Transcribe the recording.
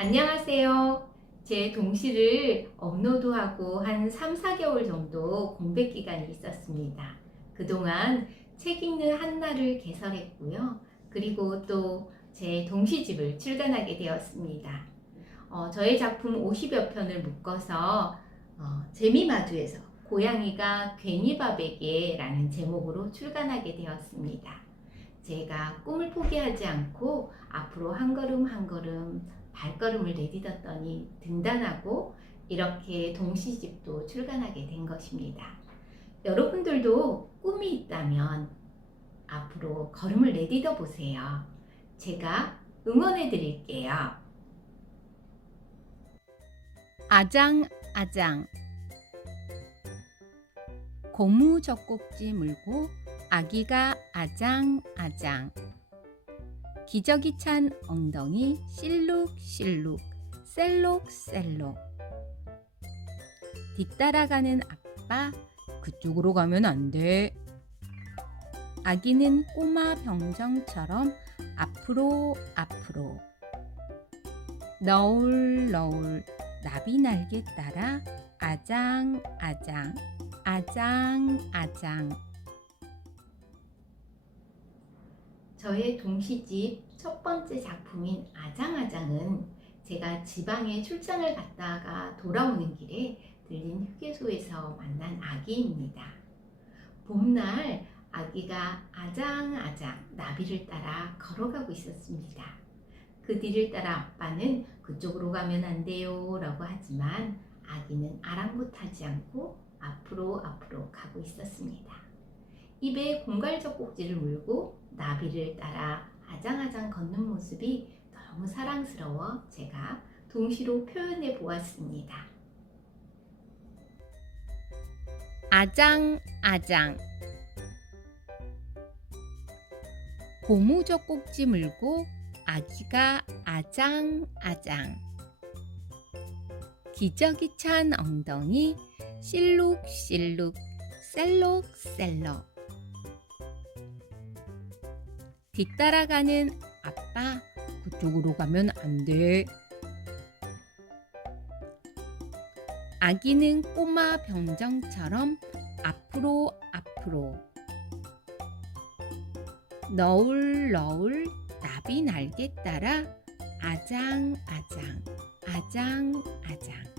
안녕하세요. 제 동시를 업로드하고 한 3, 4개월 정도 공백 기간이 있었습니다. 그동안 책 읽는 한나를 개설했고요. 그리고 또 제 동시집을 출간하게 되었습니다. 어, 저의 작품 50여 편을 묶어서 어, 재미마주에서 고양이가 괜히 밥에게 라는 제목으로 출간하게 되었습니다. 제가 꿈을 포기하지 않고 앞으로 한 걸음 한 걸음 발걸음을 내딛었더니 등단하고 이렇게 동시집도 출간하게 된 것입니다. 여러분들도 꿈이 있다면 앞으로 걸음을 내딛어 보세요. 제가 응원해 드릴게요. 아장 아장 고무 젖꼭지 물고 아기가 아장 아장. 기저귀 찬 엉덩이 실룩실룩. 셀록셀록. 뒤따라가는 아빠 그쪽으로 가면 안 돼. 아기는 꼬마 병정처럼 앞으로 앞으로. 너울 너울. 나비 날개 따라 아장 아장. 아장 아장 저의 동시집 첫 번째 작품인 아장아장은 제가 지방에 출장을 갔다가 돌아오는 길에 들린 휴게소에서 만난 아기입니다. 봄날 아기가 아장아장 나비를 따라 걸어가고 있었습니다. 그 뒤를 따라 아빠는 그쪽으로 가면 안 돼요 라고 하지만 아기는 아랑곳하지 않고 앞으로 앞으로 가고 있었습니다. 입에 공갈적 꼭지를 물고 나비를 따라 아장아장 걷는 모습이 너무 사랑스러워 제가 동시로 표현해 보았습니다. 아장 아장. 고무 젖꼭지 물고 아기가 아장 아장. 기저귀 찬 엉덩이 실룩실룩 셀록셀록 뒤따라가는 아빠 그쪽으로 가면 안 돼. 아기는 꼬마 병정처럼 앞으로 앞으로 너울 너울 나비 날개 따라 아장 아장 아장 아장